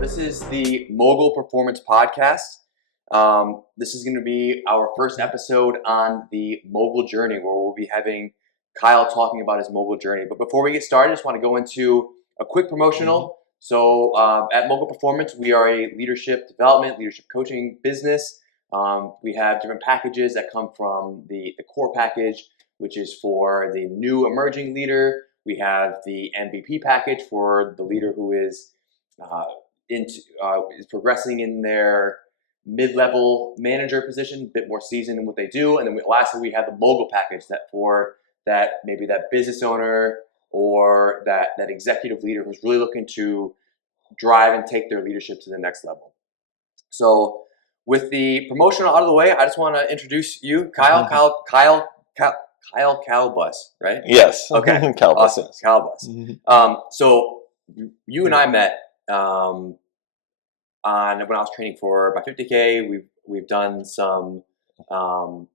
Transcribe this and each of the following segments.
This is the Mogul Performance Podcast. This is going to be our first episode on the Mogul journey, where we'll be having Kyle talking about his Mogul journey. But before we get started, I just want to go into a quick promotional. So at Mogul Performance, we are a leadership development, leadership coaching business. We have different packages that come from the core package, which is for the new emerging leader. We have the MVP package for the leader who is is progressing in their mid-level manager position, a bit more seasoned in what they do. And then lastly, we have the Mogul package that maybe that business owner or that executive leader who's really looking to drive and take their leadership to the next level. So with the promotional out of the way, I just want to introduce you, Kyle. Kyle Kalbus, right? Yes. Okay. Kalbus. Awesome. Yes. Kalbus. So you and I met on when I was training for my 50K. We've done some some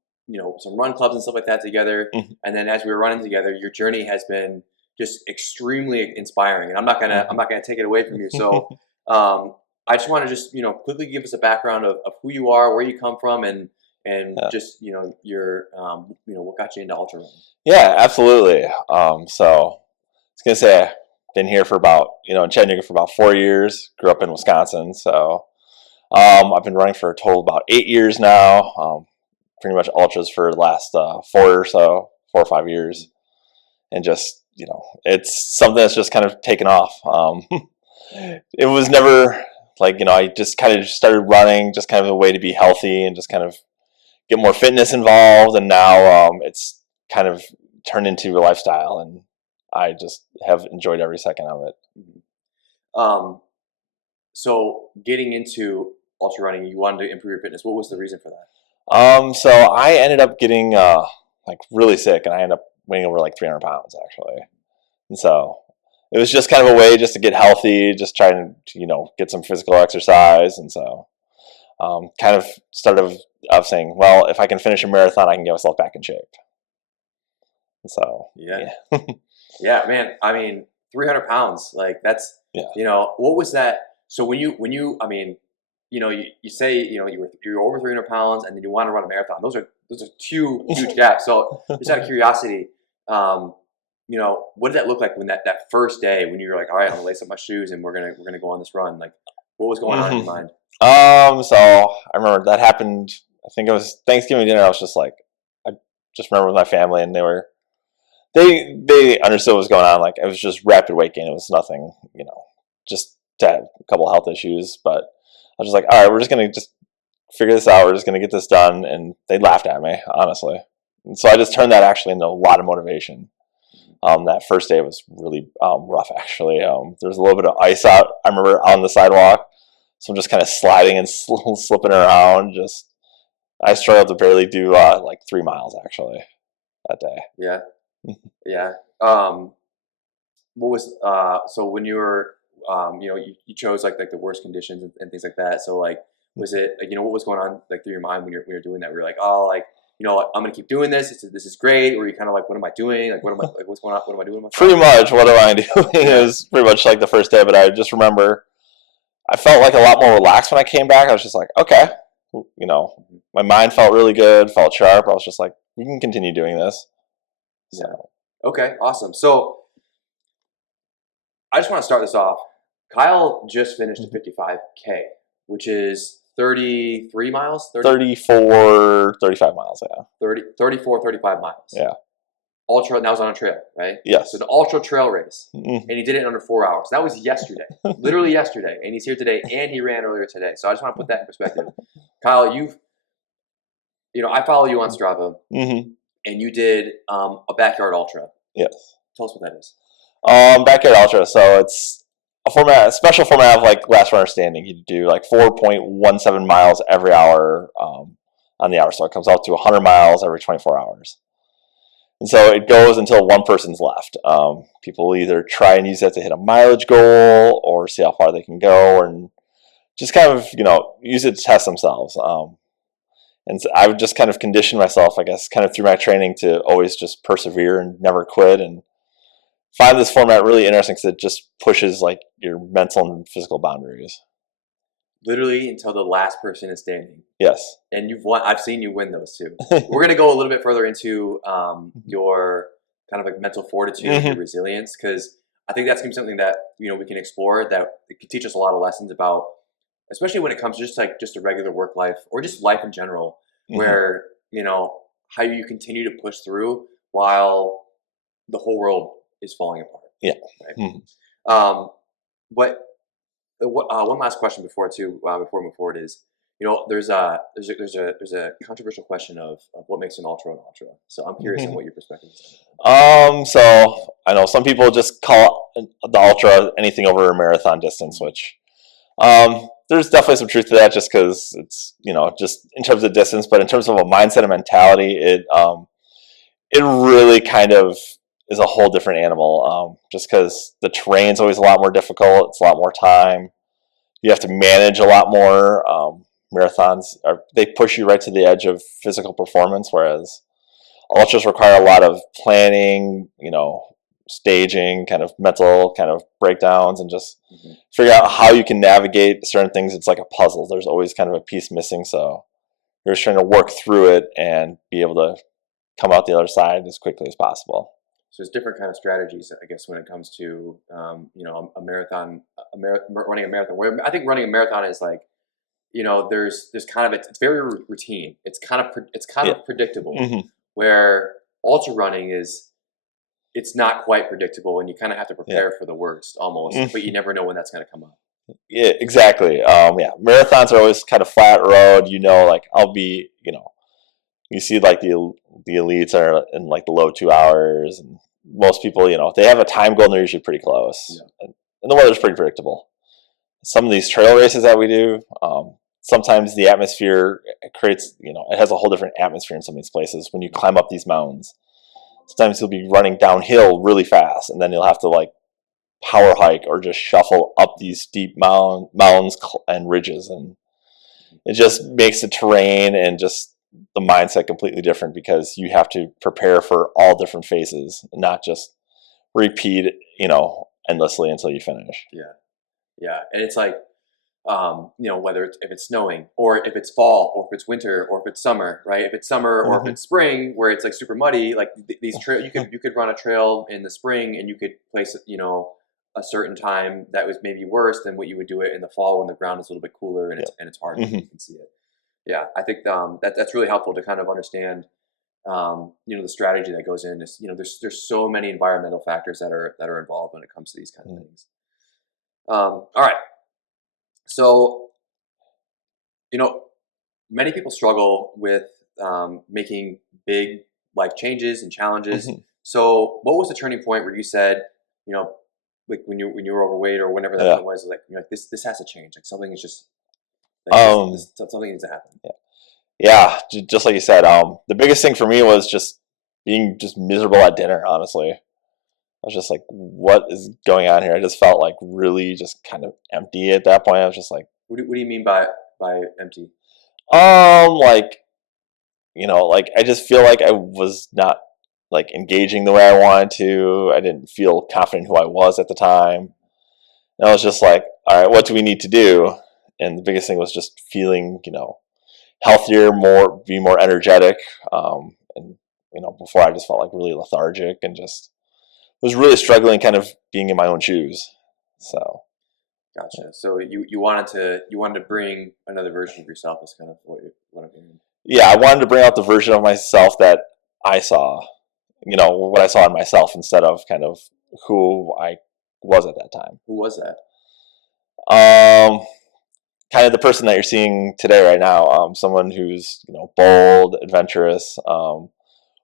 run clubs and stuff like that together. And then as we were running together, your journey has been just extremely inspiring. And I'm not gonna take it away from you. So I just want to quickly give us a background of who you are, where you come from, and just your what got you into ultra running. Yeah, absolutely. So I was gonna say I've been here for about in Chattanooga for about 4 years. Grew up in Wisconsin, so I've been running for a total of about 8 years now. Pretty much ultras for the last 4 or 5 years, and just it's something that's just kind of taken off. It was never I just kind of started running just kind of a way to be healthy and just kind of get more fitness involved, and now it's kind of turned into a lifestyle, and I just have enjoyed every second of it. So getting into ultra running, you wanted to improve your fitness. What was the reason for that? So I ended up getting really sick, and I ended up weighing over 300 pounds actually, and so it was just kind of a way just to get healthy, just trying to get some physical exercise, and so kind of started of saying, well, if I can finish a marathon, I can get myself back in shape. And so yeah. Yeah, man. I mean, 300 pounds, that's what was that? So when you you say you're over 300 pounds and then you want to run a marathon. Those are two huge gaps. So just out of curiosity, what did that look like when that first day when you were like, all right, I'm gonna lace up my shoes and we're gonna go on this run? What was going on in your mind? So I remember that happened. I think it was Thanksgiving dinner. I was just I just remember with my family, and they understood what was going on. It was just rapid weight gain. It was nothing, just to have a couple of health issues. But I was just like, all right, we're just gonna figure this out. We're just gonna get this done. And they laughed at me, honestly. And so I just turned that actually into a lot of motivation. That first day was really rough, actually. There was a little bit of ice out. I remember on the sidewalk. So I'm just kind of sliding and slipping around. I struggled to barely do 3 miles actually that day. Yeah, yeah. What was so when you were you chose the worst conditions and things like that. So was it what was going on through your mind when you're doing that? Were you like, oh, I'm gonna keep doing this. This is great. Or you kind of what am I doing? What's going on? What am I doing? Pretty much, what am I doing? It was pretty much the first day. But I just remember I felt a lot more relaxed when I came back. I was just okay, my mind felt really good, felt sharp. I was just we can continue doing this. So. Yeah. Okay, awesome. So I just want to start this off. Kyle just finished a 55K, which is 33 miles? 34, 35 miles, yeah. 34, 35 miles. Yeah. Ultra, that was on a trail, right? Yes. So the ultra trail race, and he did it in under 4 hours. That was yesterday, literally yesterday, and he's here today, and he ran earlier today. So I just want to put that in perspective. Kyle, I follow you on Strava, and you did a backyard ultra. Yes. Tell us what that is. Backyard ultra. So it's a special format of last runner standing. You do 4.17 miles every hour on the hour, so it comes out to 100 miles every 24 hours. And so it goes until one person's left. People either try and use that to hit a mileage goal or see how far they can go, and just kind of, use it to test themselves. And so I would just kind of condition myself, I guess, kind of through my training to always just persevere and never quit, and find this format really interesting because it just pushes your mental and physical boundaries. literally until the last person is standing. Yes. And you've won. I've seen you win those too. We're going to go a little bit further into your kind of like mental fortitude, your resilience, because I think that's going to be something that we can explore, that it can teach us a lot of lessons about, especially when it comes to just a regular work life or just life in general, where how you continue to push through while the whole world is falling apart. Yeah. Right? But one last question before we move forward is, there's a controversial question of what makes an ultra an ultra. So I'm curious on what your perspective is. So I know some people just call the ultra anything over a marathon distance, which there's definitely some truth to that, just because it's just in terms of distance, but in terms of a mindset and mentality, it really kind of is a whole different animal. Just because the terrain's always a lot more difficult, it's a lot more time. You have to manage a lot more. Marathons they push you right to the edge of physical performance, whereas ultras require a lot of planning, staging, kind of mental kind of breakdowns, and just figure out how you can navigate certain things. It's like a puzzle. There's always kind of a piece missing, so you're just trying to work through it and be able to come out the other side as quickly as possible. So there's different kind of strategies, I guess, when it comes to a marathon, running a marathon. Where I think running a marathon is like, there's kind of it's very routine. It's kind of predictable. Where ultra running it's not quite predictable, and you kind of have to prepare for the worst almost, but you never know when that's going to come up. Yeah, exactly. Marathons are always kind of flat road. Like I'll be, you see like the elites are in like the low 2 hours, and most people, they have a time goal and they're usually pretty close. Yeah. And the weather's pretty predictable. Some of these trail races that we do, sometimes the atmosphere creates, it has a whole different atmosphere in some of these places. When you climb up these mountains, sometimes you'll be running downhill really fast, and then you'll have to like power hike or just shuffle up these steep mountains and ridges, and it just makes the terrain and just the mindset completely different, because you have to prepare for all different phases and not just repeat, endlessly until you finish. Yeah, and it's like, whether if it's snowing or if it's fall or if it's winter or if it's summer, right? If it's summer or if it's spring, where it's like super muddy, like these trail, you could run a trail in the spring and you could place a certain time that was maybe worse than what you would do it in the fall when the ground is a little bit cooler and it's hard and you can see it. Yeah, I think that's really helpful to kind of understand, the strategy that goes in. Is there's so many environmental factors that are involved when it comes to these kind of things. All right, so many people struggle with making big life changes and challenges. So, what was the turning point where you said, like when you were overweight or whenever that was, like this has to change. Like something is just. Something needs to happen. Yeah, just like you said, the biggest thing for me was just being just miserable at dinner, honestly. I was just like, what is going on here? I just felt like really just kind of empty at that point. I was just like, what do you mean by empty? Like, I just feel like I was not like engaging the way I wanted to. I didn't feel confident who I was at the time. And I was just like, all right, what do we need to do? And the biggest thing was just feeling, healthier, be more energetic. And before I just felt like really lethargic and just was really struggling kind of being in my own shoes. So. Gotcha. So you wanted to bring another version of yourself, is kind of what I'm hearing. Yeah, I wanted to bring out the version of myself that I saw, what I saw in myself, instead of kind of who I was at that time. Who was that? Kind of the person that you're seeing today right now. Someone who's, bold, adventurous,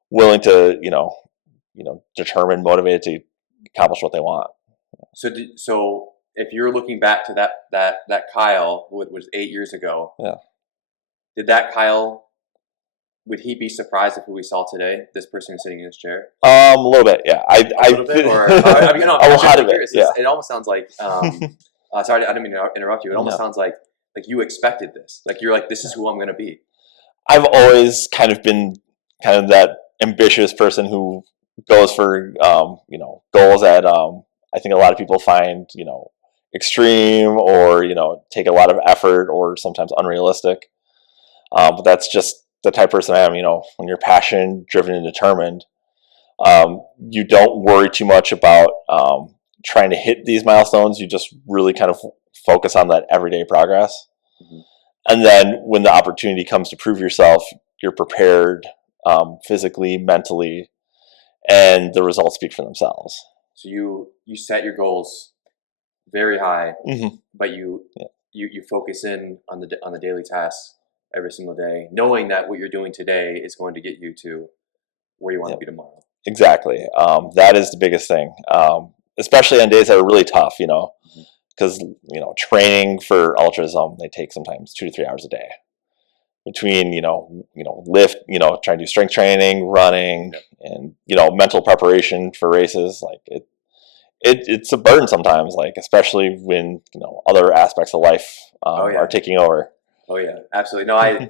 willing to, determined, motivated to accomplish what they want. So if you're looking back to that Kyle, who was 8 years ago, did that Kyle, would he be surprised if who we saw today, this person sitting in his chair? A little bit, yeah. A little bit, or a lot of it. Yeah. It almost sounds like. Sorry, I didn't mean to interrupt you. It almost sounds like you expected this. Like you're like, this is who I'm going to be. I've always kind of been kind of that ambitious person who goes for goals that I think a lot of people find extreme or, take a lot of effort or sometimes unrealistic. But that's just the type of person I am. When you're passionate, driven, and determined, you don't worry too much about trying to hit these milestones. You just really kind of focus on that everyday progress. Mm-hmm. And then when the opportunity comes to prove yourself, you're prepared physically, mentally, and the results speak for themselves. So you set your goals very high, mm-hmm. but you focus in on the daily tasks every single day, knowing that what you're doing today is going to get you to where you want to be tomorrow. Exactly. That is the biggest thing, especially on days that are really tough, because, training for ultras, they take sometimes 2 to 3 hours a day between, lift, trying to do strength training, running, and, mental preparation for races. Like it's a burden sometimes, like, especially when, other aspects of life are taking over. Oh yeah, absolutely. No, I,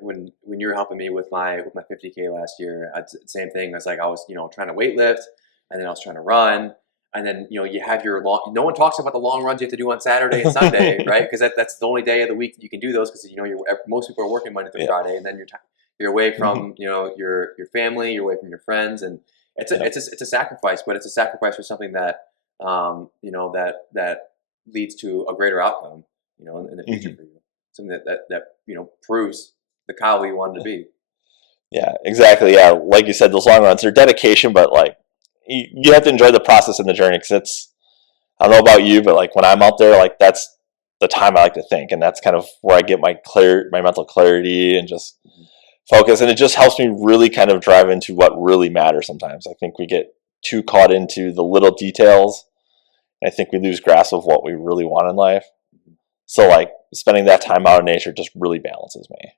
when you were helping me with my 50K last year, same thing. I was trying to weight lift, and then I was trying to run, and then you have your long. No one talks about the long runs you have to do on Saturday and Sunday, right? Because that's the only day of the week that you can do those. Because most people are working Monday through Friday, and then you're away from your family, you're away from your friends, and it's a sacrifice, but it's a sacrifice for something that that leads to a greater outcome. In the future for you, something that proves the Kyle you wanted to be. Yeah, exactly. Yeah, like you said, those long runs are dedication, but like you have to enjoy the process and the journey. Because I don't know about you, but like when I'm out there, like that's the time I like to think, and that's kind of where I get my mental clarity and just focus, and it just helps me really kind of drive into what really matters. Sometimes I think we get too caught into the little details, and I think we lose grasp of what we really want in life. So like spending that time out in nature just really balances me.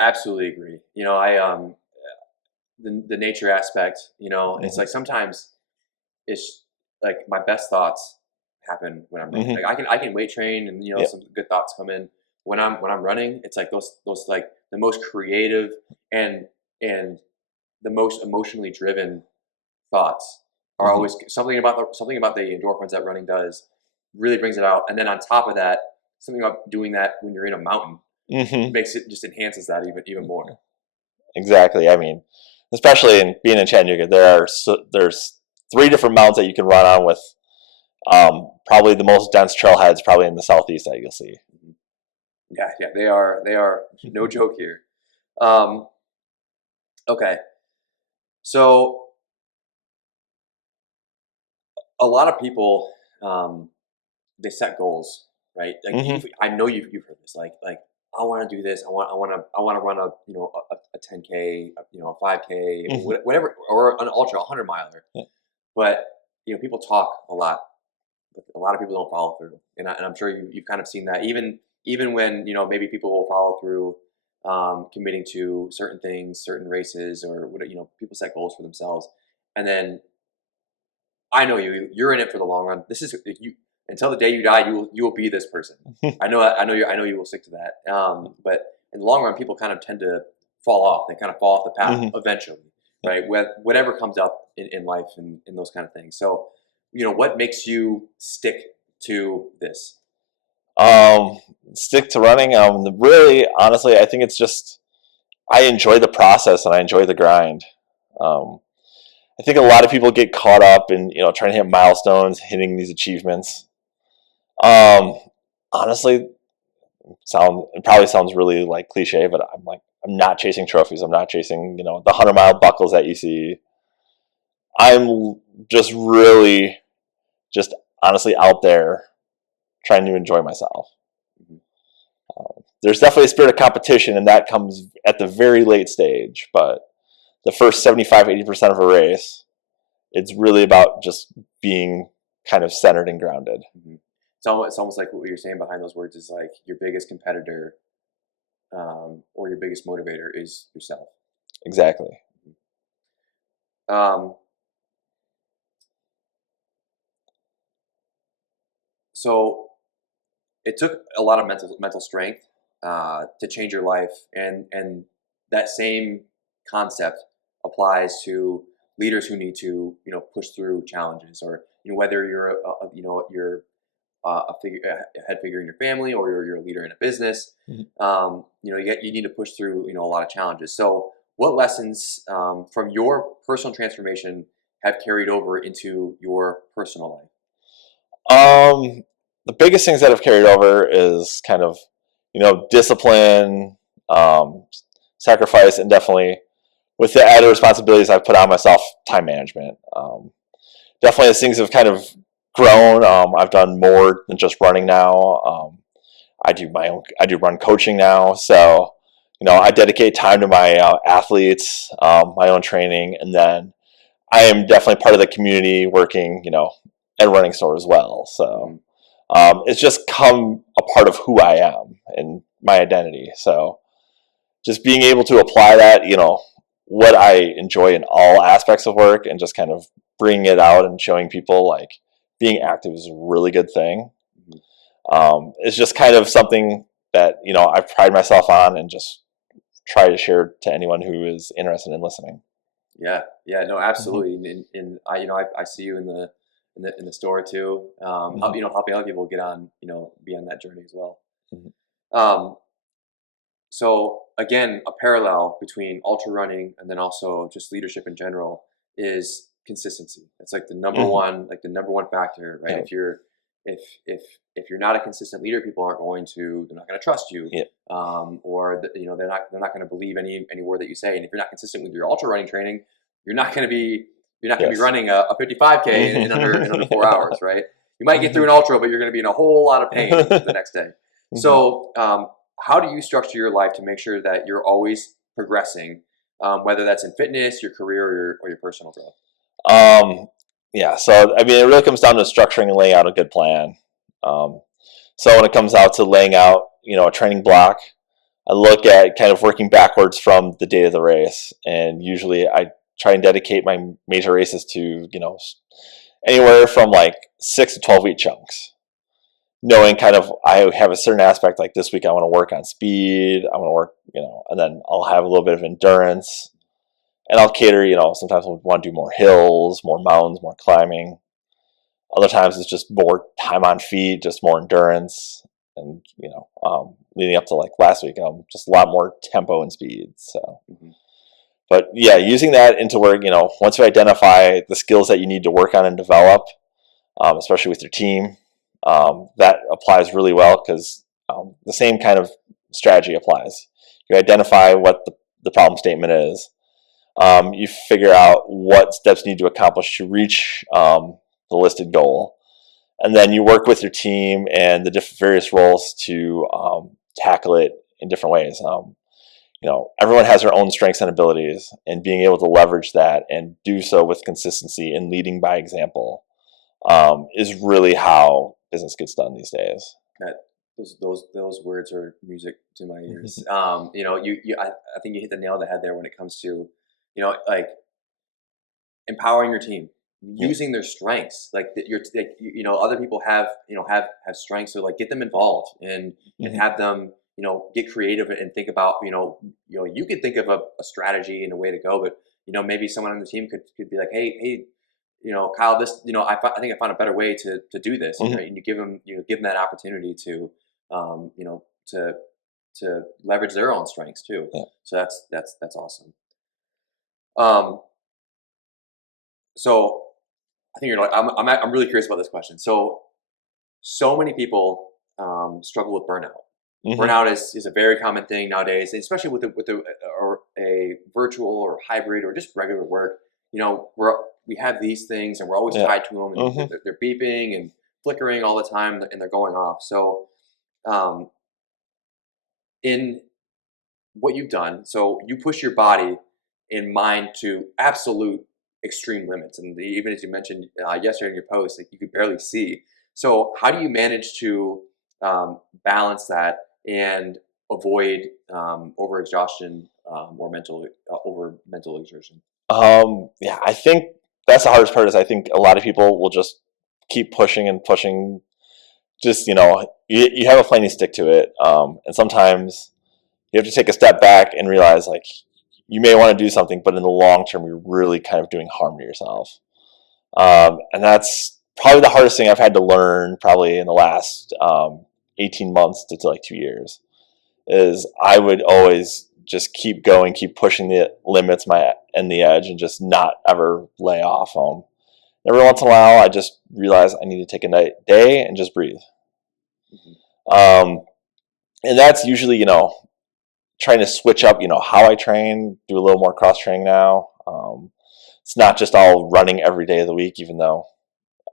Absolutely agree. The nature aspect, it's like sometimes it's like my best thoughts happen when I'm running. Like I can weight train and some good thoughts come in when I'm running. It's like those like the most creative and the most emotionally driven thoughts are always something about the endorphins that running does really brings it out. And then on top of that, something about doing that when you're in a mountain makes it just enhances that even more. Exactly. I mean, especially in being in Chattanooga, there's 3 different mountains that you can run on with. Probably the most dense trailheads probably in the southeast that you'll see. Yeah, they are no joke here. Okay, so a lot of people they set goals, right? Like I know you've heard this. Like I want to do this. I want to run a 10K, a 5K, whatever, or an ultra, 100-miler. Yeah. But people talk a lot, but a lot of people don't follow through, and I'm sure you've kind of seen that. Even when maybe people will follow through, committing to certain things, certain races, or people set goals for themselves, and then I know you're in it for the long run. This is you. Until the day you die, you will be this person. I know you will stick to that. But in the long run, people kind of tend to fall off. They kind of fall off the path eventually, right? Whatever comes up in life and those kind of things. So, what makes you stick to this? Stick to running. Really, honestly, I think it's just I enjoy the process and I enjoy the grind. I think a lot of people get caught up in trying to hit milestones, hitting these achievements. Honestly, it probably sounds really like cliche, but I'm not chasing trophies. I'm not chasing the 100-mile buckles that you see. I'm just really just honestly out there trying to enjoy myself. There's definitely a spirit of competition, and that comes at the very late stage. But the first 75-80% of a race, it's really about just being kind of centered and grounded. It's almost like what you're saying behind those words is like your biggest competitor, or your biggest motivator is yourself. Exactly. So it took a lot of mental strength to change your life, and that same concept applies to leaders who need to push through challenges, or whether you're a head figure in your family, or you're a leader in a business. Mhm. You need to push through a lot of challenges. So, what lessons from your personal transformation have carried over into your personal life? The biggest things that have carried over is kind of, discipline, um, sacrifice, and definitely with the added responsibilities I've put on myself, time management. Definitely as things have kind of grown, I've done more than just running now. I do run coaching now. So, I dedicate time to my athletes, my own training, and then I am definitely part of the community working, at a running store as well. So it's just come a part of who I am and my identity. So just being able to apply that, what I enjoy in all aspects of work and just kind of bringing it out and showing people like being active is a really good thing. It's just kind of something that, I pride myself on and just try to share to anyone who is interested in listening. Yeah, yeah, no, Mm-hmm. absolutely. And I see you in the store too. Mm-hmm. Helping other people get on, be on that journey as well. Mm-hmm. Um, so again, a parallel between ultra running and then also just leadership in general is consistency. It's like Mm-hmm. the number one factor, right? Yeah. If if if you're not a consistent leader, people aren't going to they're not going to trust you, Yeah. they're not going to believe any word that you say. And if you're not consistent with your ultra running training, you're not going to be Yes. running a 55K in under 4 hours, right? You might get through Mm-hmm. an ultra, but you're going to be in a whole lot of pain the next day. Mm-hmm. So, how do you structure your life to make sure that you're always progressing, whether that's in fitness, your career, or your personal growth? Um, yeah. So I mean, it really comes down to structuring and laying out a good plan. Um, so when it comes out to laying out, a training block, I look at kind of working backwards from the day of the race, and usually I try and dedicate my major races to, anywhere from like 6 to 12 week chunks. Knowing kind of I have a certain aspect like this week I want to work on speed, I want to work, and then I'll have a little bit of endurance, and I'll cater, sometimes I want to do more hills, more mountains, more climbing. Other times it's just more time on feet, just more endurance, and leading up to like last week, just a lot more tempo and speed. So, Hmm. but yeah, using that into where once you identify the skills that you need to work on and develop, especially with your team, that applies really well because the same kind of strategy applies. You identify what the problem statement is. You figure out what steps you need to accomplish to reach the listed goal, and then you work with your team and the different various roles to tackle it in different ways. Everyone has their own strengths and abilities, and being able to leverage that and do so with consistency and leading by example is really how business gets done these days. That those words are music to my ears. I think you hit the nail on the head there when it comes to, like empowering your team, Yep. using their strengths. Like that, other people have strengths, so like get them involved and Mhm. have them, get creative and think about, you could think of a strategy and a way to go, but maybe someone on the team could be like, hey, Kyle, this, I think I found a better way to do this, Mhm. and you give them that opportunity to, to leverage their own strengths too. Yeah. So that's awesome. Um, so I think you're like, I'm really curious about this question. So many people struggle with burnout. Mhm. Burnout is a very common thing nowadays, especially with or a virtual or hybrid or just regular work. We have these things and we're always Yeah. tied to them, and Mhm. they're beeping and flickering all the time, and they're going off. So, um, in what you've done, so you push your body and mind to absolute extreme limits, and even as you mentioned yesterday in your post, like you could barely see. So how do you manage to balance that and avoid overexhaustion, or mental exertion? Yeah, I think that's the hardest part. Is I think a lot of people will just keep pushing and pushing. Just you have a plan, you stick to it, and sometimes you have to take a step back and realize like you may want to do something, but in the long term, you're really kind of doing harm to yourself. And that's probably the hardest thing I've had to learn probably in the last 18 months to like 2 years is I would always just keep going, keep pushing the limits and the edge, and just not ever lay off them. Every once in a while, I just realize I need to take a day and just breathe. And that's usually, trying to switch up, how I train, do a little more cross training now. It's not just all running every day of the week, even though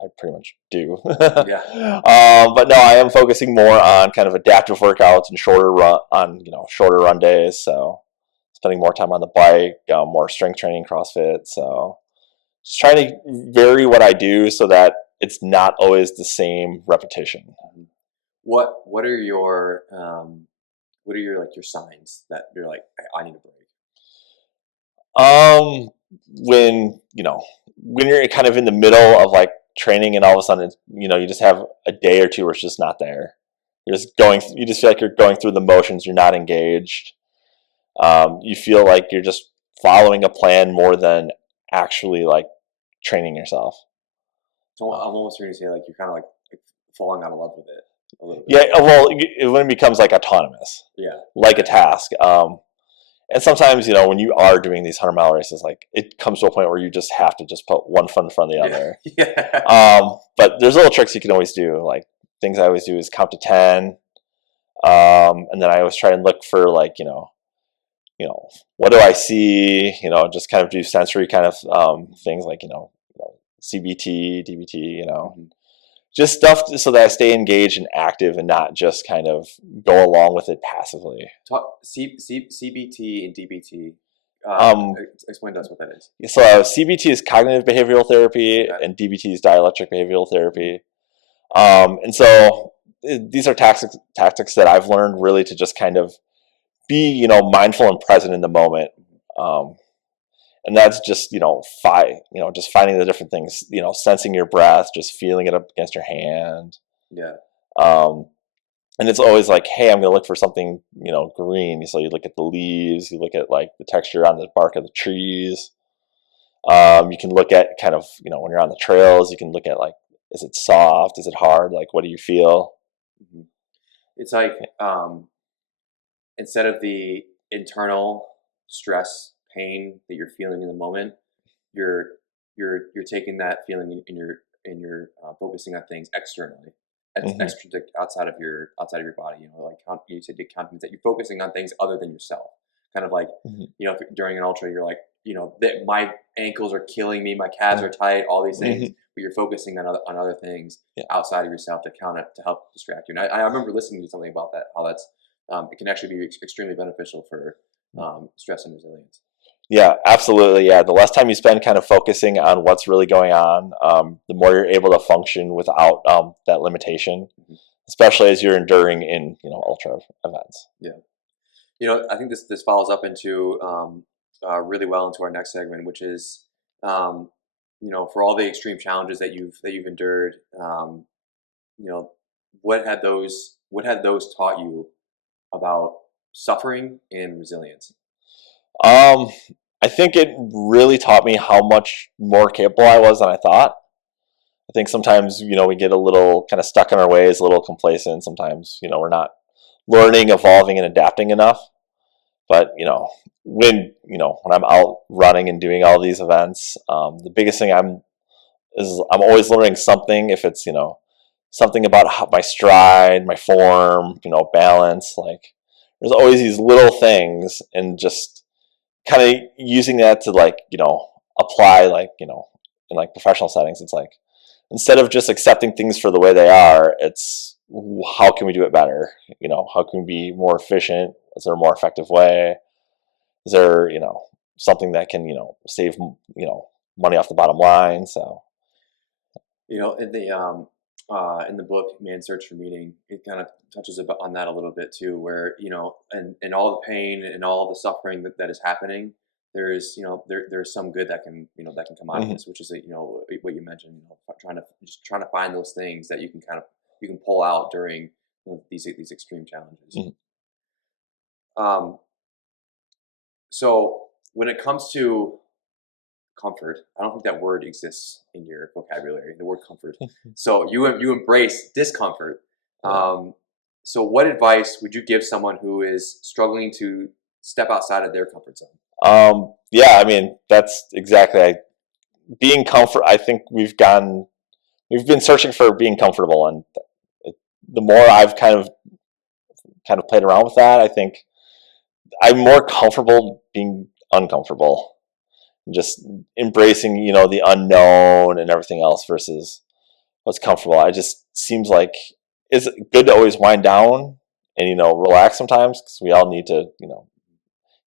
I pretty much do. Yeah. But no, I am focusing more on kind of adaptive workouts and shorter run days. So spending more time on the bike, more strength training, CrossFit. So just trying to vary what I do so that it's not always the same repetition. What are your like your signs that you're like, I need a break? When you're kind of in the middle of like training and all of a sudden you just have a day or two where it's just not there. You just feel like you're going through the motions. You're not engaged. You feel like you're just following a plan more than actually like training yourself. So I'm almost ready to say like you're kind of like falling out of love with it a little bit. Yeah, well, when it becomes like autonomous. Yeah. Like a task. And sometimes, when you are doing these 100-mile races, like it comes to a point where you just have to just put one foot in front of the other. Yeah. But there's little tricks you can always do. Like things I always do is count to 10. And then I always try and look for like, what do I see? Just kind of do sensory kind of things like, CBT, DBT, just stuff so that I stay engaged and active and not just kind of go along with it passively. CBT and DBT. Explain to us what that is. So CBT is cognitive behavioral therapy, and DBT is dialectic behavioral therapy. And so these are tactics that I've learned really to just kind of be, mindful and present in the moment. And that's just, just finding the different things, sensing your breath, just feeling it up against your hand. Yeah. And it's always like, hey, I'm going to look for something, green. So you look at the leaves, you look at like the texture on the bark of the trees. You can look at kind of, when you're on the trails, you can look at like, is it soft? Is it hard? Like, what do you feel? Mm-hmm. It's like, instead of the internal stress, pain that you're feeling in the moment, you're taking that feeling and you're focusing on things externally, extra outside of your body. Like you said, confidence that you're focusing on things other than yourself. Kind of like if during an ultra, you're like that my ankles are killing me, my calves are tight, all these things, but you're focusing on other things outside of yourself to help distract you. And I remember listening to something about that, how that's it can actually be extremely beneficial for stress and resilience. Yeah, absolutely. Yeah, the less time you spend kind of focusing on what's really going on, the more you're able to function without that limitation, especially as you're enduring in ultra events. Yeah, I think this follows up into really well into our next segment, which is for all the extreme challenges that you've endured, what had those taught you about suffering and resilience? I think it really taught me how much more capable I was than I thought. I think sometimes, we get a little kind of stuck in our ways, a little complacent. Sometimes, we're not learning, evolving, and adapting enough. But, when I'm out running and doing all these events, the biggest thing I'm always learning something. If it's, something about my stride, my form, balance, like there's always these little things, and just kind of using that to like, apply like, in like professional settings. It's like, instead of just accepting things for the way they are, it's how can we do it better? How can we be more efficient? Is there a more effective way? Is there, something that can, save, money off the bottom line? So, in the book Man's Search for Meaning, it kind of touches on that a little bit too, where and all the pain and all the suffering that is happening, there's there's some good that can come out of this, which is what you mentioned, trying to find those things that you can pull out during these extreme challenges. So when it comes to comfort. I don't think that word exists in your vocabulary, the word comfort. So you embrace discomfort. So what advice would you give someone who is struggling to step outside of their comfort zone? Yeah, I mean, that's exactly being comfort. I think we've been searching for being comfortable, and the more I've kind of played around with that, I think I'm more comfortable being uncomfortable, just embracing, the unknown and everything else versus what's comfortable. It just seems like it's good to always wind down and, relax sometimes, because we all need to,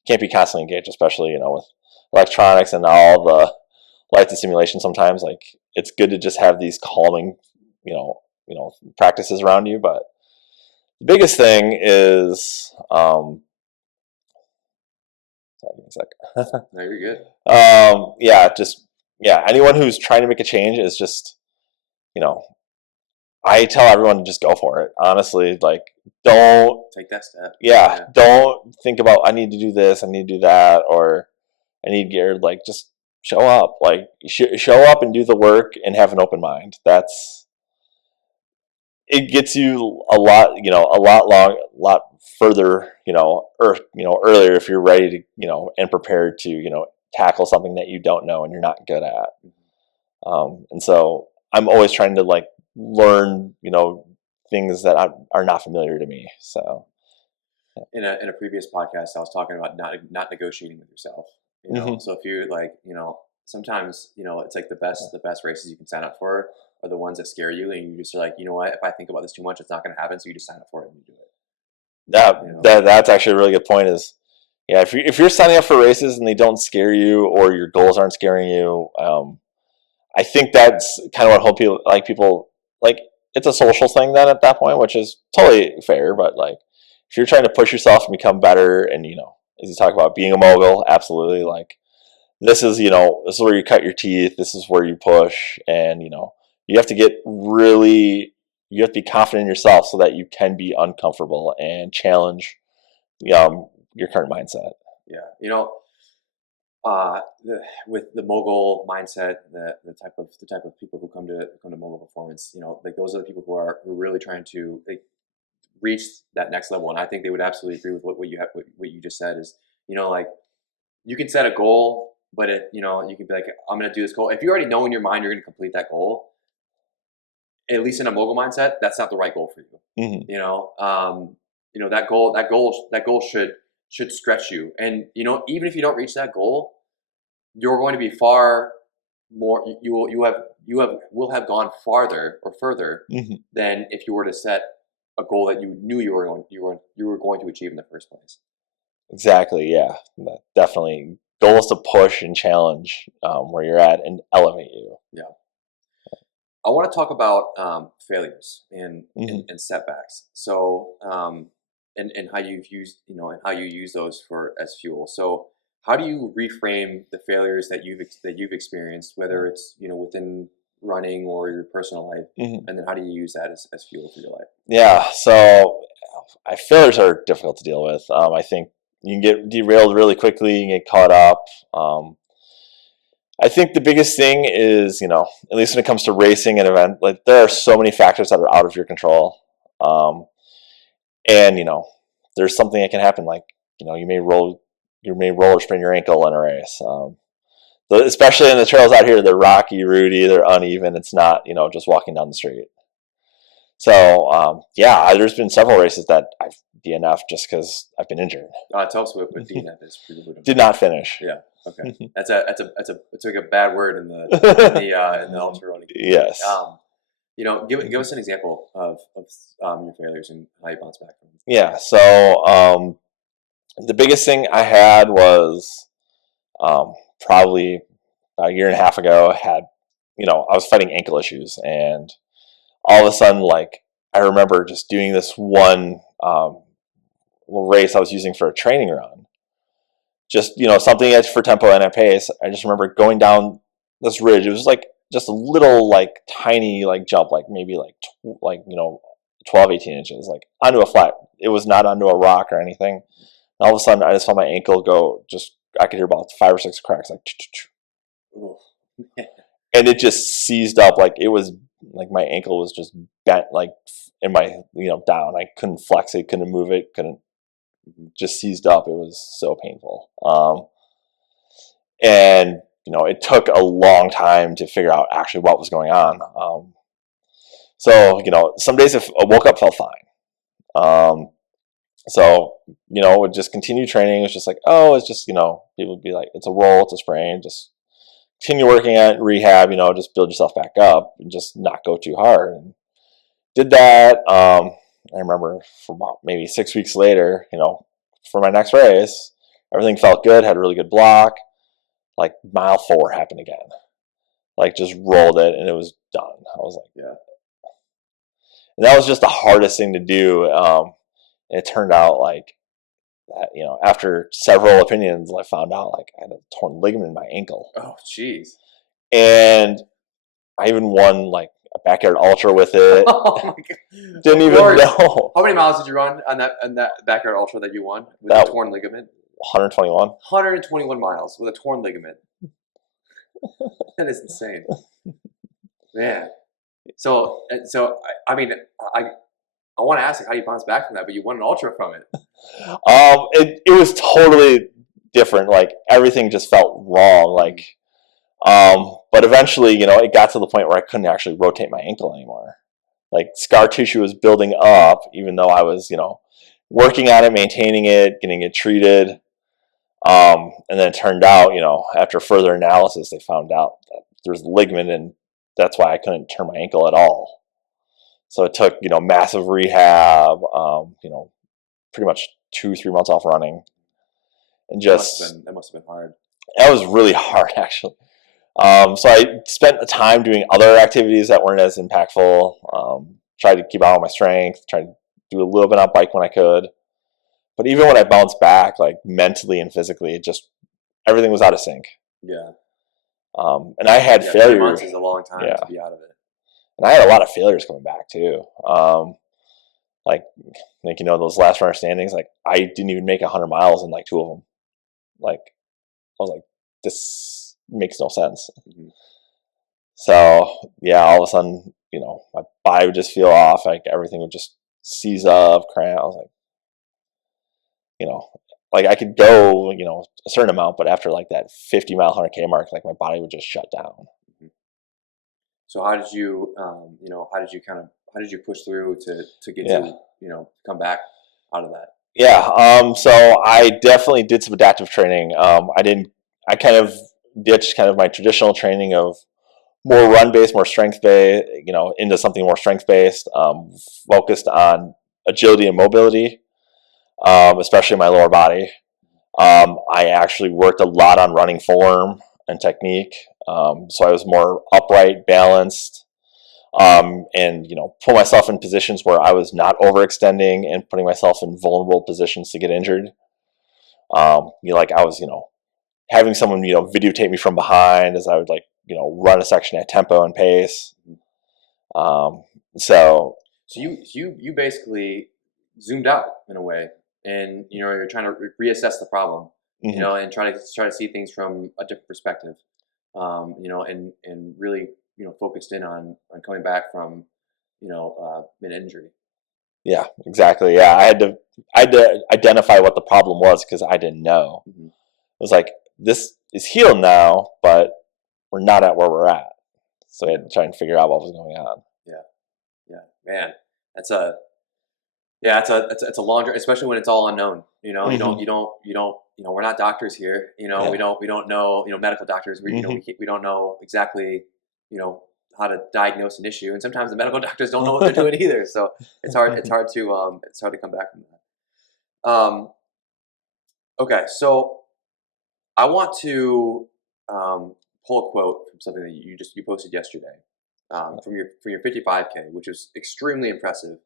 can't be constantly engaged, especially, with electronics and all the lights and simulation. Sometimes, like, it's good to just have these calming, practices around you. But the biggest thing is, sorry, give me a second. No, you're good. Anyone who's trying to make a change is just, I tell everyone to just go for it. Honestly, like, don't take that step. Yeah, don't think about, I need to do this, I need to do that, or I need gear. Like, just show up. Like, show up and do the work and have an open mind. It gets you a lot further, earlier, if you're ready to, and prepared to, tackle something that you don't know and you're not good at. And so I'm always trying to, like, learn, things that are not familiar to me. So in a previous podcast, I was talking about not negotiating with yourself. So if you're like, sometimes, it's like the best races you can sign up for are the ones that scare you, and you just are like, you know what, if I think about this too much, it's not going to happen. So you just sign up for it and you do it. That's actually a really good point. Is, yeah, if you're signing up for races and they don't scare you, or your goals aren't scaring you, I think that's kind of what people like. It's a social thing then at that point, which is totally fair. But, like, if you're trying to push yourself and become better, and, as you talk about being a mogul, absolutely, like, this is where you cut your teeth. This is where you push, and, you have to you have to be confident in yourself so that you can be uncomfortable and challenge your current mindset. Yeah, with the mogul mindset, the type of people who come to Mogul Performance, like, those are the people who are really trying to, like, reach that next level. And I think they would absolutely agree with what you just said. Is, like, you can set a goal, but you can be like, I'm going to do this goal. If you already know in your mind you're going to complete that goal, at least in a mogul mindset, that's not the right goal for you. Mm-hmm. That goal should stretch you. And, even if you don't reach that goal, you're going to be far more, you will have gone farther or further mm-hmm. than if you were to set a goal that you knew you were going to achieve in the first place. Exactly. Yeah, definitely. Goal is to push and challenge where you're at and elevate you. Yeah. I want to talk about failures and setbacks. So, and how you've used, and how you use those as fuel. So, how do you reframe the failures that you've experienced, whether it's, within running or your personal life, and then how do you use that as fuel for your life? Yeah. So, failures are difficult to deal with. I think you can get derailed really quickly. You can get caught up. I think the biggest thing is, at least when it comes to racing an event, like, there are so many factors that are out of your control. And, there's something that can happen. Like, you may roll or sprain your ankle in a race. Especially in the trails out here, they're rocky, rooty, they're uneven. It's not, just walking down the street. So, there's been several races that I've DNF'd just because I've been injured. Tell us what DNF is. Did not finish. Yeah. Okay. That's like a bad word in the ultra running. Yes. Give us an example of your failures and how you bounce back from them. Yeah. So, the biggest thing I had was probably about a year and a half ago. I was fighting ankle issues, and all of a sudden, like, I remember just doing this one little race I was using for a training run. Just, something for tempo and at pace. I just remember going down this ridge. It was like just a little, like, tiny, like, jump, like maybe 12, 18 inches, like, onto a flat. It was not onto a rock or anything. And all of a sudden, I just felt my ankle go, I could hear about 5 or 6 cracks, like, Ooh. And it just seized up. Like it was like my ankle was just bent, like in my, down. I couldn't flex it, couldn't move it, couldn't, just seized up. It was so painful. And, it took a long time to figure out actually what was going on. So, some days I woke up, felt fine. So, would just continue training. It's just like, oh, it's just, people would be like, it's a roll, it's a sprain, just continue working at rehab, just build yourself back up and just not go too hard. And did that. I remember for about maybe 6 weeks later, for my next race, everything felt good, had a really good block. Like mile 4 happened again. Like just rolled it and it was done. I was like, yeah. And that was just the hardest thing to do. It turned out like that, after several opinions, I found out like I had a torn ligament in my ankle. Oh, jeez. And I even won like a backyard ultra with it. Oh my God. Didn't even know. How many miles did you run on that backyard ultra that you won with a torn ligament? 121. 121 miles with a torn ligament. That is insane. Man. So I mean, I want to ask you how you bounced back from that, but you won an ultra from it. It was totally different. Like everything just felt wrong. Like, but eventually, it got to the point where I couldn't actually rotate my ankle anymore. Like scar tissue was building up, even though I was, working on it, maintaining it, getting it treated. And then it turned out, after further analysis, they found out that there's ligament, and that's why I couldn't turn my ankle at all. So it took, massive rehab, pretty much 2-3 months off running. And just that must have been hard. That was really hard, actually. So I spent the time doing other activities that weren't as impactful. Tried to keep out my strength, tried to do a little bit on bike when I could. But even when I bounced back, like mentally and physically, everything was out of sync. Yeah. And I had failures. 3 months is a long time to be out of it. And I had a lot of failures coming back too. Like those last runner standings, like I didn't even make 100 miles in like 2 of them. Like I was like, this makes no sense. Mm-hmm. So yeah, all of a sudden, my body would just feel off. Like everything would just seize up, cramp. I was like, I could go, a certain amount, but after like that 50-mile 100K mark, like my body would just shut down. Mm-hmm. So how did you, how did you push through to get to, come back out of that? Yeah. So I definitely did some adaptive training. I kind of ditched kind of my traditional training of more run-based, more strength-based, into something more strength-based, focused on agility and mobility, especially my lower body. I actually worked a lot on running form and technique. So I was more upright, balanced, and, put myself in positions where I was not overextending and putting myself in vulnerable positions to get injured. Like I was, having someone, videotape me from behind as I would run a section at tempo and pace. So you basically zoomed out in a way, and you're trying to reassess the problem, mm-hmm. And try to see things from a different perspective, and really focused in on coming back from an injury. Yeah, exactly. Yeah, I had to identify what the problem was because I didn't know. Mm-hmm. It was like, this is healed now, but we're not at where we're at. So I had to try and figure out what was going on. Yeah, man, it's a long journey, especially when it's all unknown. Mm-hmm. You don't. We're not doctors here. Yeah. We don't know. Medical doctors. Mm-hmm. We don't know exactly. How to diagnose an issue, and sometimes the medical doctors don't know what they're doing either. So it's hard. It's hard to come back from that. Okay, so I want to pull a quote from something that you posted yesterday, from your 55K, which was extremely impressive.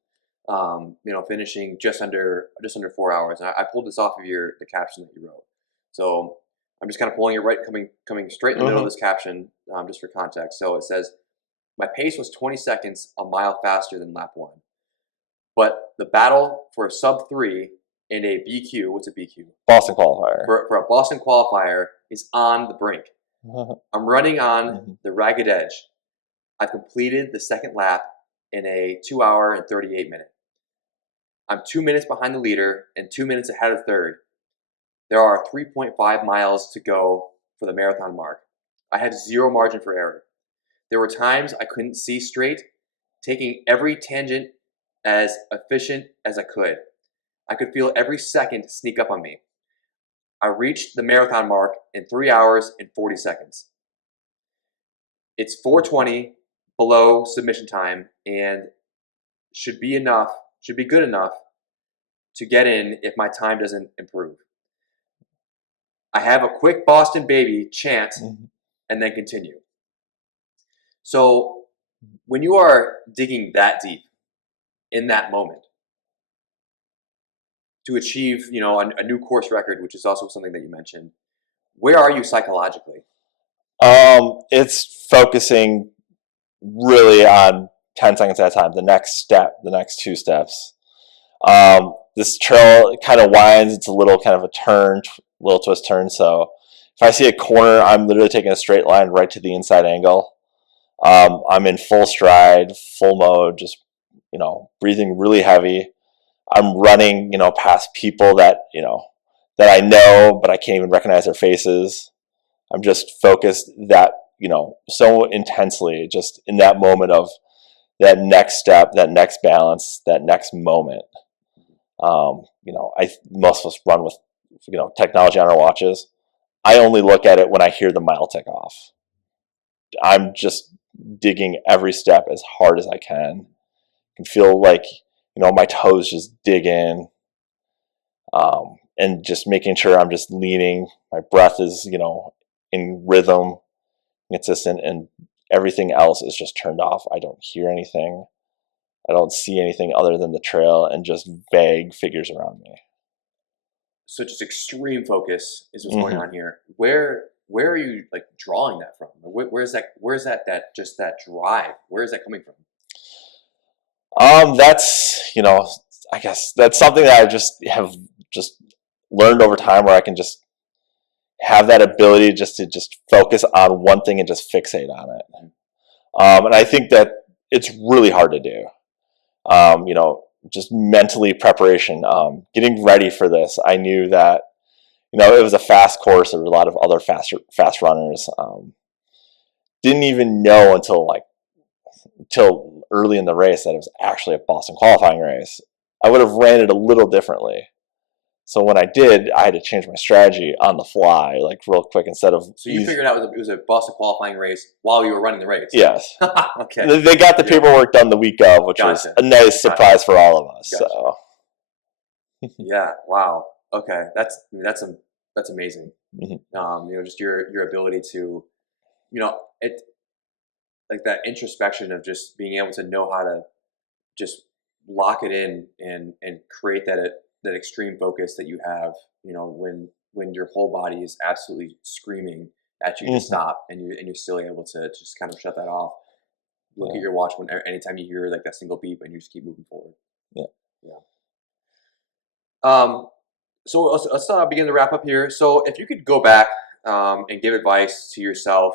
Finishing just under 4 hours. And I pulled this off of the caption that you wrote. So I'm just kind of pulling it right, coming straight in the middle of this caption, just for context. So it says, "My pace was 20 seconds a mile faster than lap 1, but the battle for a sub 3 and a BQ." What's a BQ? Boston qualifier. For a Boston qualifier is on the brink. I'm running on Mm-hmm. the ragged edge. I've completed the second lap in a 2 hour and 38 minute. I'm 2 minutes behind the leader and 2 minutes ahead of third. There are 3.5 miles to go for the marathon mark. I have zero margin for error. There were times I couldn't see straight, taking every tangent as efficient as I could. I could feel every second sneak up on me. I reached the marathon mark in 3 hours and 40 seconds. It's 4:20 below submission time and should be good enough to get in if my time doesn't improve. I have a quick Boston baby chant and then continue. So when you are digging that deep in that moment to achieve, a new course record, which is also something that you mentioned, where are you psychologically? It's focusing really on 10 seconds at a time, the next step, the next 2 steps. This trail kind of winds. It's a little kind of a turn, little twist turn. So if I see a corner, I'm literally taking a straight line right to the inside angle. I'm in full stride, full mode, just, breathing really heavy. I'm running, past people that I know, but I can't even recognize their faces. I'm just focused that, so intensely, just in that moment of that next step, that next balance, that next moment. Most of us run with, technology on our watches. I only look at it when I hear the mile tick off. I'm just digging every step as hard as I can. I can feel like, my toes just dig in, and just making sure I'm just leaning. My breath is, in rhythm, consistent, and everything else is just turned off. I don't hear anything. I don't see anything other than the trail and just vague figures around me. So just extreme focus is what's going on here. Where are you drawing that from? Where's that drive? Where is that coming from? That's, I guess that's something that I just have learned over time, where I can just have that ability to focus on one thing and just fixate on it. And I think that it's really hard to do. Just mentally preparation, getting ready for this. I knew that, it was a fast course. There were a lot of other fast runners. Didn't even know until early in the race that it was actually a Boston qualifying race. I would have ran it a little differently. So when I did, I had to change my strategy on the fly, real quick, instead of. So you figured out it was a Boston qualifying race while you were running the race? Yes. Okay. They got the paperwork done the week of, which was a nice surprise for all of us. Gotcha. So. Yeah. Wow. Okay. That's amazing. Just your ability to, it, that introspection of just being able to know how to just lock it in and create that extreme focus that you have, when your whole body is absolutely screaming at you to stop, and you're still able to just kind of shut that off. Look at your watch anytime you hear that single beep, and you just keep moving forward. Yeah. So let's begin to wrap up here. So if you could go back and give advice to yourself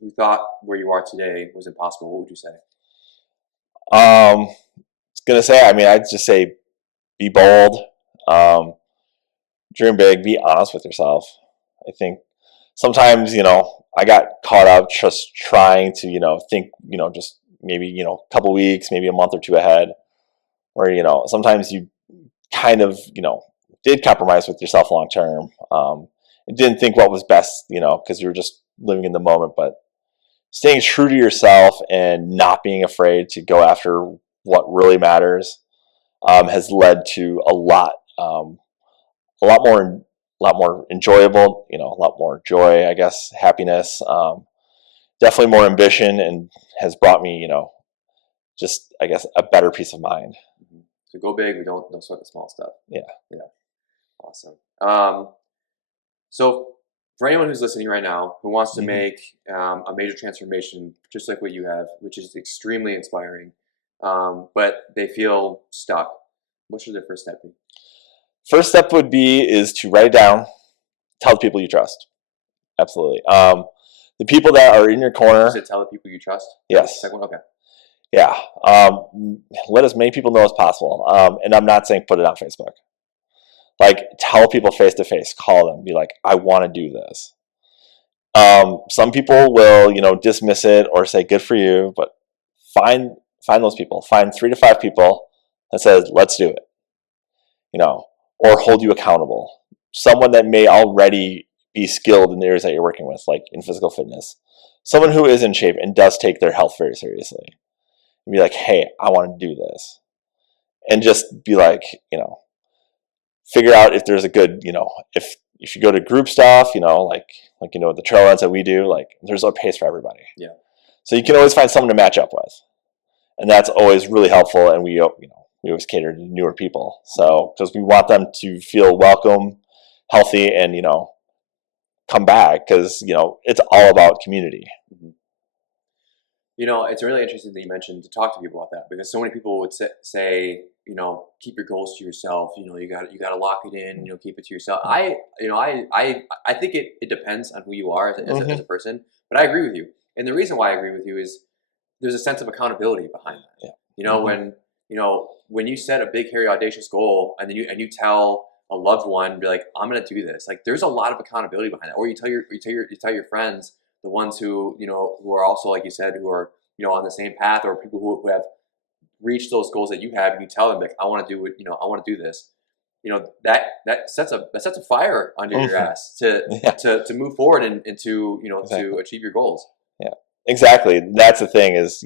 who thought where you are today was impossible, what would you say? I was gonna say, I'd just say, be bold, dream big, be honest with yourself. I think sometimes, I got caught up just trying to, think, just maybe, a couple weeks, maybe a month or two ahead, where, sometimes you kind of, did compromise with yourself long term. And didn't think what was best, because you were just living in the moment. But staying true to yourself and not being afraid to go after what really matters has led to a lot more enjoyable, a lot more joy, I guess, happiness, definitely more ambition, and has brought me, just, I guess, a better peace of mind. So go big. We don't sweat the small stuff. Yeah. Awesome. So for anyone who's listening right now who wants to make a major transformation, just like what you have, which is extremely inspiring, but they feel stuck, what should their first step be? First step is to write it down, tell the people you trust. absolutely. The people that are in your corner. You said tell the people you trust? Yes. Second one? Okay. Yeah. Let as many people know as possible. And I'm not saying put it on Facebook. Like, tell people face to face, call them, be like, I want to do this. Some people will, dismiss it or say good for you, but find those people. Find 3 to 5 people that says, let's do it. Or hold you accountable. Someone that may already be skilled in the areas that you're working with, like in physical fitness. Someone who is in shape and does take their health very seriously. And be like, hey, I want to do this. And just be like, figure out if there's a good, if you go to group stuff, like the trail runs that we do, like there's a pace for everybody. Yeah. So you can always find someone to match up with. And that's always really helpful. And we always cater to newer people. So, because we want them to feel welcome, healthy, and, come back, because, it's all about community. Mm-hmm. It's really interesting that you mentioned to talk to people about that, because so many people would say, keep your goals to yourself. You got to lock it in. Keep it to yourself. I think it depends on who you are as a person. But I agree with you, and the reason why I agree with you is there's a sense of accountability behind that. Yeah. When you set a big, hairy, audacious goal, and then you tell a loved one, be like, I'm going to do this. Like, there's a lot of accountability behind that. Or you tell your friends, the ones who are also, like you said, who are on the same path, or people who have reached those goals that you have, and you tell them, like, I want to do it, I want to do this. That sets a fire under your ass to move forward and to exactly. to achieve your goals. Yeah, exactly. That's the thing, is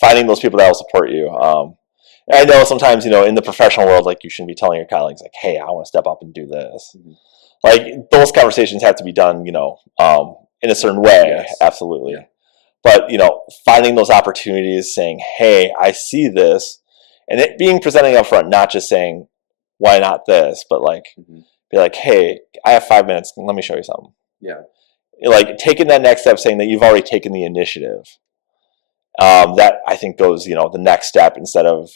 finding those people that will support you. I know sometimes in the professional world, like, you shouldn't be telling your colleagues, like, hey, I want to step up and do this. Mm-hmm. Like, those conversations have to be done in a certain way. Yes. Absolutely. Yeah. But, finding those opportunities, saying, hey, I see this, and it being presenting up front, not just saying, why not this, but like, be like, hey, I have 5 minutes. Let me show you something. Yeah. Like, taking that next step, saying that you've already taken the initiative. That, I think, goes, the next step, instead of,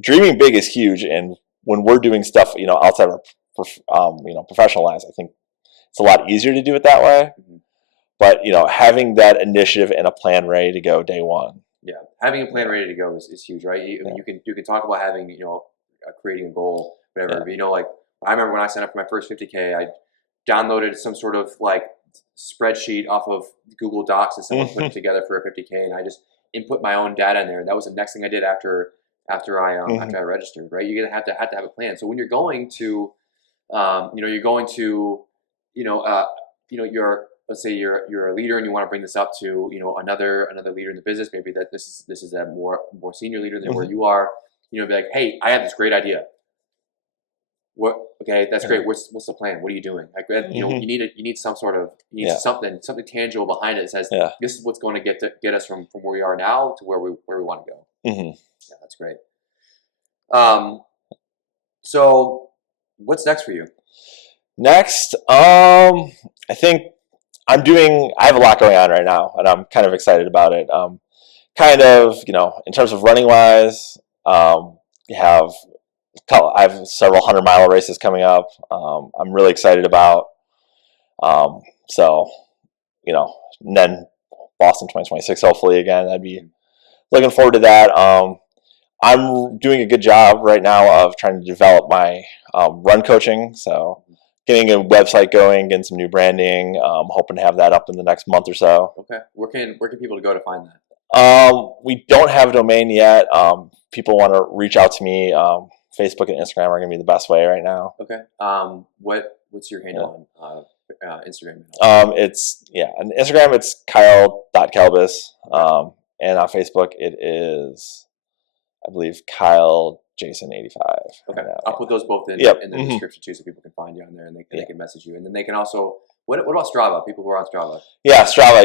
dreaming big is huge. And when we're doing stuff, outside of, professional lives, I think it's a lot easier to do it that way. Mm-hmm. But, having that initiative and a plan ready to go day one. Yeah. Having a plan ready to go is huge, right? You can talk about having, creating a goal, whatever. Yeah. But, like, I remember when I signed up for my first 50K, I downloaded some sort of, like, spreadsheet off of Google Docs that someone put together for a 50K, and I just input my own data in there. That was the next thing I did after I registered, right? You're gonna have to have a plan. So when you're going to, let's say you're a leader and you want to bring this up to another leader in the business. Maybe that this is a more senior leader than where you are. Be like, hey, I have this great idea. What? Okay, that's great. What's the plan? What are you doing? Like, you need some sort of something tangible behind it that says this is what's going to get us from where we are now to where we want to go. Mm-hmm. Yeah, that's great. So what's next for you? Next, I think I have a lot going on right now, and I'm kind of excited about it. Kind of, in terms of running wise, I have several 100-mile races coming up. I'm really excited about. So, and then Boston 2026, hopefully again. I'd be looking forward to that. I'm doing a good job right now of trying to develop my run coaching. So, getting a website going, getting some new branding. Hoping to have that up in the next month or so. Okay. Where can people go to find that? We don't have a domain yet. People want to reach out to me. Facebook and Instagram are going to be the best way right now. Okay. What's your handle on Instagram? On Instagram it's Kyle.Kalbus. And on Facebook it is, I believe, Kyle Jason 85. Okay. I'll put those both in the description too, so people can find you on there, and they can message you. And then they can also, what about Strava? People who are on Strava? Yeah, Strava,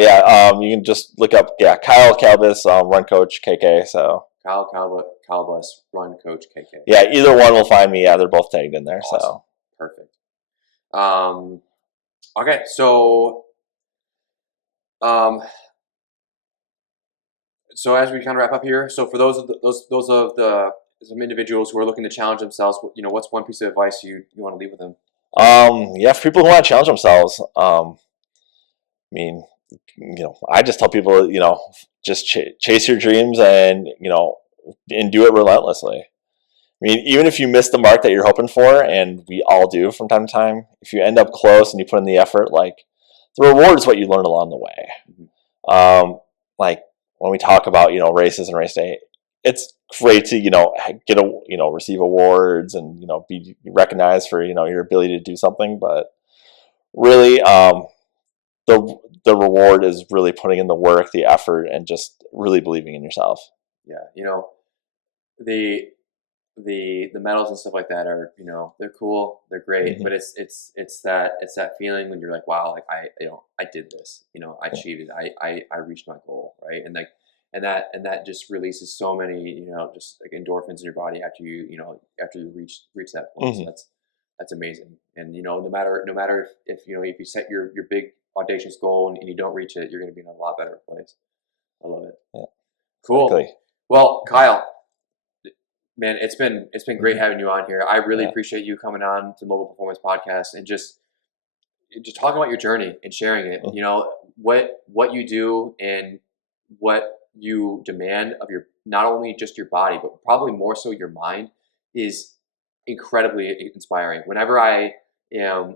you can just look up, Kyle Kalbus, run coach KK. So Kyle Kalbus, run coach KK. Yeah, either one will find me. Yeah, they're both tagged in there. Awesome. So perfect. Okay, so so as we kind of wrap up here, so for those of some individuals who are looking to challenge themselves, what's one piece of advice you want to leave with them? For people who want to challenge themselves, mean, I just tell people, just chase your dreams and do it relentlessly. I mean, even if you miss the mark that you're hoping for, and we all do from time to time, if you end up close and you put in the effort, like, the reward is what you learn along the way. Like when we talk about, races and race day, it's great to, get receive awards and, be recognized for, your ability to do something. But really, the reward is really putting in the work, the effort, and just really believing in yourself. Yeah. The medals and stuff like that are, they're cool, they're great, but it's that feeling when you're like, wow, like I did this, I achieved it, I reached my goal, right? And like and that just releases so many, just like endorphins in your body after you reach that point. So that's amazing. And no matter if you set your big audacious goal and you don't reach it, you're going to be in a lot better place. I love it. Yeah. Cool. Exactly. Well, Kyle, man, it's been great having you on here. I really appreciate you coming on to Mogul Performance Podcast and just talking about your journey and sharing it. What you do and what you demand of your, not only just your body, but probably more so your mind, is incredibly inspiring. Whenever I'm on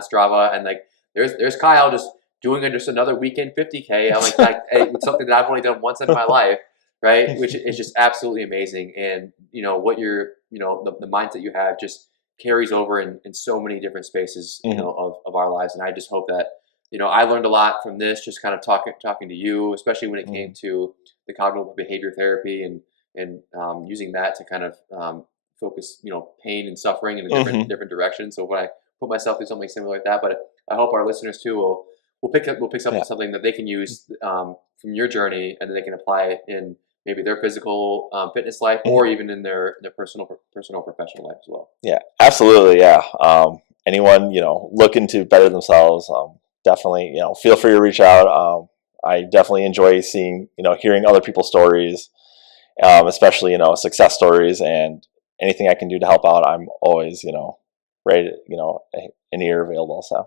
Strava and like there's Kyle just doing just another weekend 50K, I'm like it's something that I've only done once in my life. Right, which is just absolutely amazing, and what you're, the mindset you have just carries over in so many different spaces, of our lives. And I just hope that, I learned a lot from this, just kind of talking to you, especially when it came to the cognitive behavior therapy and using that to kind of focus, pain and suffering in a different direction. So when I put myself through something similar like that, but I hope our listeners too will pick up something that they can use from your journey, and then they can apply it in maybe their physical fitness life, or even in their personal professional life as well. Yeah, absolutely. Yeah. Anyone, looking to better themselves, definitely, feel free to reach out. I definitely enjoy seeing, hearing other people's stories, especially, success stories, and anything I can do to help out. I'm always, ready to, an ear available. So.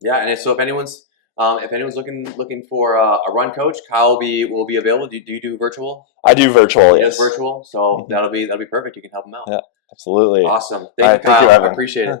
Yeah. And so if anyone's looking for a run coach, Kyle will be available. Do you do virtual? I do virtual. He yes. does virtual, so that'll be perfect. You can help him out. Yeah, absolutely. Awesome. Thank you, Kyle. I appreciate it.